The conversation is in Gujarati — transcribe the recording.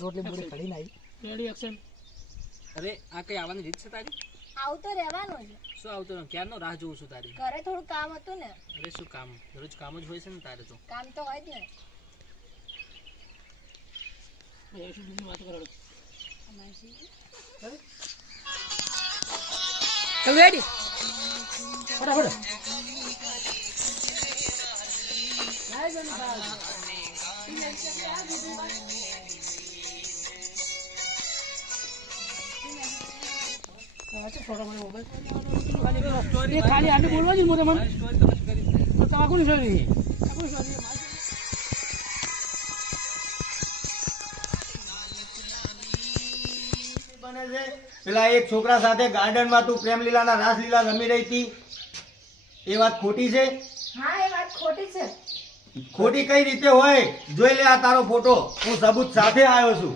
રોટલી બોટલી કઢી નાઈ રેડી એક્શન અરે આ કઈ આવવાની રીત છે તારી? આવતો રહેવાનું છે. શું આવતો રહ્યો? ક્યારનો રાહ જોઉં છું તારી. ઘરે થોડું કામ હતું ને. અરે શું કામ? દરરોજ કામ જ હોય છે ને તારે તો. કામ તો હોય જ ને. ભાઈ શું બીજી વાત કરો ચાલ રેડી ફટાફટ ખાલી આટલું બોલવા જ મોટે મને તમાકુ ની સોરી બને છે પેલા એક છોકરા સાથે ગાર્ડનમાં તું પ્રેમલીલાના રાસલીલા રમી રહી હતી એ વાત ખોટી છે? હા એ વાત ખોટી છે. ખોટી કઈ રીતે હોય? જોઈ લે આ તારો ફોટો, હું સબૂત સાથે આવ્યો છું.